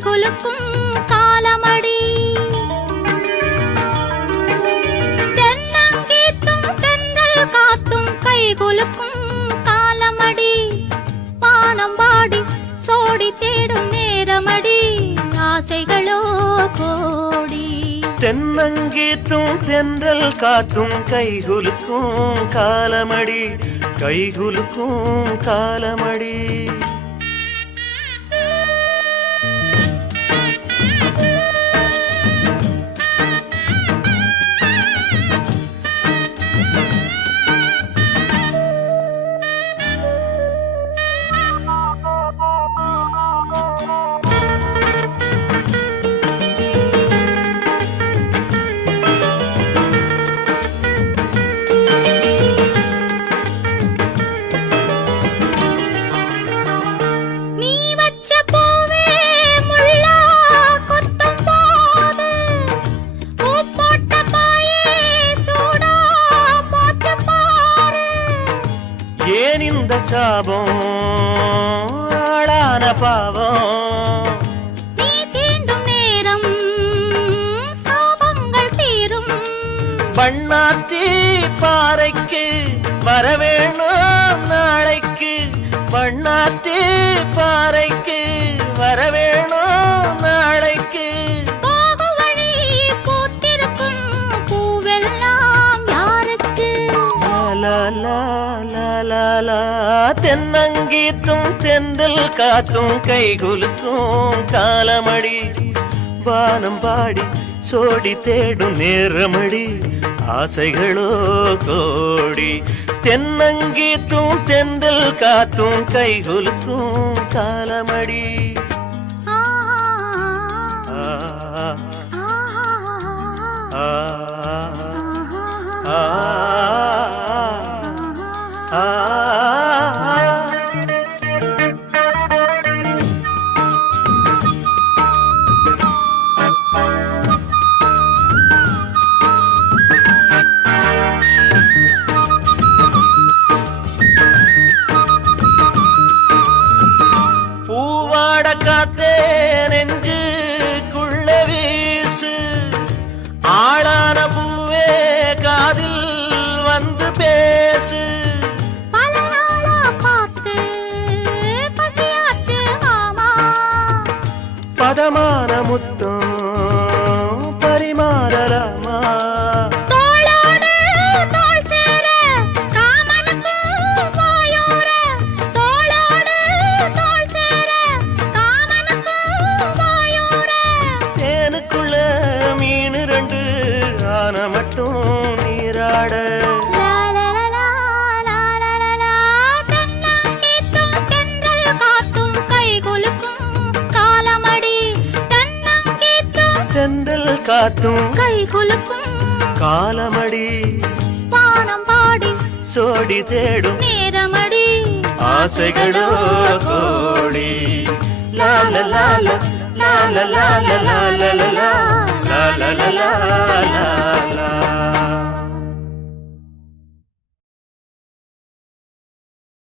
குலுக்கும் காலமடி. தென்னங்கீத்தும் தென்றல் காத்தும் கை குலுக்கும் காலமடி. பானம் பாடி சோடி தேடும் நேரமடி. ஆசைகளோ கோடி. தென்னங்கீத்தும் தென்றல் காத்தும் கைகுலுக்கும் காலமடி. கைகுலுக்கும் காலமடி. ஏன் இந்த சாபம்? ஆளான பாவம். நீ தீண்டும் நேரம் சாபங்கள் தீரும். பண்ணாத்தி பாறைக்கு வரவேணும் நாளைக்கு. பண்ணாத்தி பாறைக்கு வரவேணும் நாளைக்கு. தென்னங்கீத்தும் தென்றல் காத்தும் கைகுலுக்கும் காலமடி. வானம் பாடி சோடி தேடும் நேரமடி. ஆசைகளோ கோடி. தென்னங்கீத்தும் தென்றல் காத்தும் கைகுலுக்கும் காலமடி. ஆ பசியாச்சு பதமான முத்தம் தென்றல் காத்தும் கைகுலுக்கும் காலமடி. வானம் பாடி சோடி தேடும் நேரமடி. ஆசைகளோ கோடி. லா லா லா லா லா லா லா